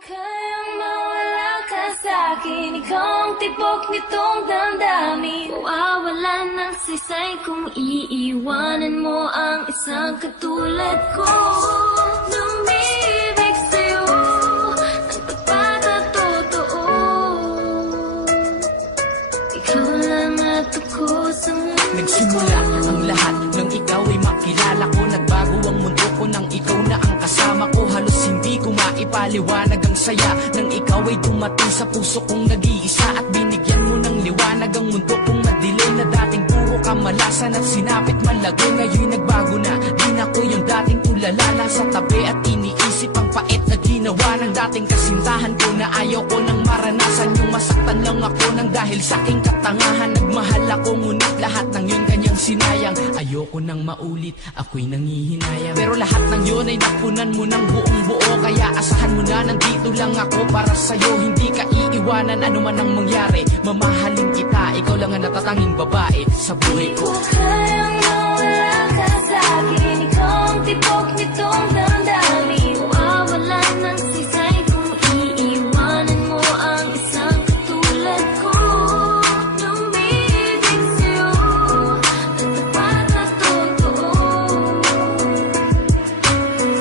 kayang mawala ka sa'kin. Ikaw ang tibok nitong damdamin. Mawawalan ng saysay kung iiwanan mo ang isang katulad ko. Lumibig sa'yo ng pagpatatotoo. Ikaw lang at ako sa mundo. Nagsimula ang lahat nang ikaw ay makilala ko. Nagbago ang mundo ko nang ikaw na ang kasama ko. Halos hindi ko maipaliwanag ang saya nang ikaw ay dumating sa puso kong nag-iisa. At binigyan mo ng liwanag ang mundo kong madilim na dating puro kamalasan at sinapit malago. Ngayon nagbago na, di na ko yung dating tulala. Nasa tabi at iniisip ang pait na ginawa ng dating kasintahan ko na ayaw ko nang maranasan. Yung masaktan lang ako nang dahil sa aking katangahan. Nagmahal ako ngunit lahat ng yun kanyang sinayang. Ayoko nang maulit, ako'y nangihinayang. Pero lahat ng yun ay napunan mo ng buong buo. Kaya asahan mo na nandito lang ako para sa'yo. Hindi ka iiwanan ano man ang mangyari. Mamahalin kita, ikaw lang ang natatanging babae sa buhay ko. Di ko kayang mawala ka sa'kin. Ikaw ang tibok nitong damdamin. Mawawalan ng saysay kung iiwanan mo ang isang katulad ko. Lumibig sa'yo ng pagpatatotoo.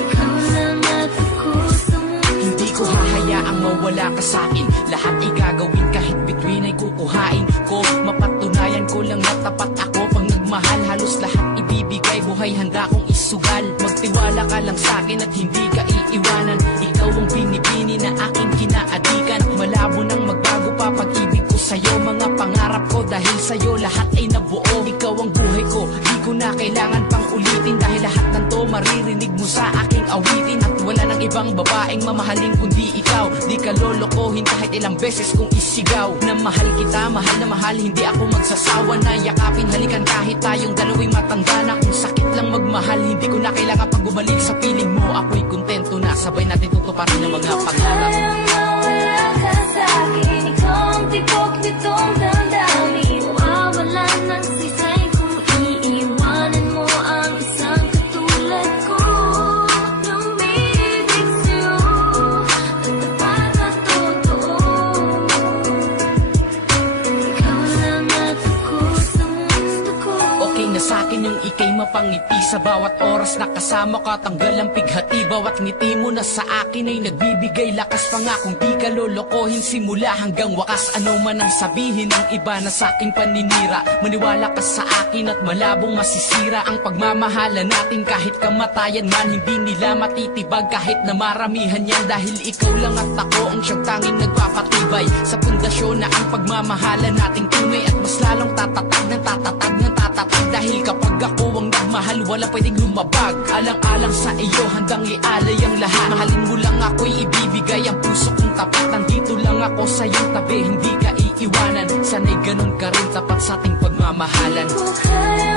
Ikaw lang at ako sa mundo. Hindi ko hahayaang mawala ka sa'kin. Lahat ay gagawin kahit bituin ay kukuhain ko. Mapatunayan ko lang na tapat ako. Pag nagmahal halos lahat ibibigay. Buhay handa kong isugal. Magtiwala ka lang sa'kin at hindi ka iiwanan. Ikaw ang binibini na aking kinaadikan. Malabo nang magbago pa pag-ibig ko sa'yo. Mga pangarap ko dahil sa'yo lahat ay nabuo. Ikaw ang buhay ko, di ko na kailangan pang ulitin. Dahil lahat ng to maririnig mo sa aking awitin. At wala nang ibang babaeng mamahalin kundi ikaw. Di ka lolokohin kahit ilang beses kong isigaw na mahal kita, mahal na mahal. Hindi ako magsasawa na yakapin, halikan kahit tayong dalawa'y matanda na. Kung sakit lang magmahal, hindi ko na kailangan pag bumalik sa piling mo. Ako'y kontento na, sabay natin tutuparin ang mga pangarap. Kayang mawala ka sa'kin. Ikaw ang tibok nitong damdamin. Mawawalan ng saysay kung iiwanan mo ang isang katulad ko. Lumibig sa'yo ng pagpatatotoo. Ikaw lang at ako sa mundo ko. Okay na sa'kin yung ikay mapangiti. Sa bawat oras na kasama ka, tanggal ang pighati. Bawat ngiti mo na sa akin ay nagbibigay lakas. Pangakong di ka lolokohin simula hanggang wakas. Ano man ang sabihin ng iba na sa'king paninira, maniwala ka sa akin at malabong masisira ang pagmamahala natin. Kahit kamatayan man, hindi nila matitibag kahit na maramihan yan. Dahil ikaw lang at ako ang siyang tanging nagpapatibay sa pundasyon na ang pagmamahala nating tunay. At mas lalong tatatag ng tatatag ng tatatag. Dahil kapag ako ang nagmahal, wala pwedeng lumabag. Alang-alang sa iyo, handang ialay ang lahat. Mahalin mo lang ako'y ibibigay ang puso kong tapat. Nandito lang ako sa iyong tabi, hindi ka iiwanan. Sana'y ganun ka rin tapat sa ating pagmamahalan. Di ko kaya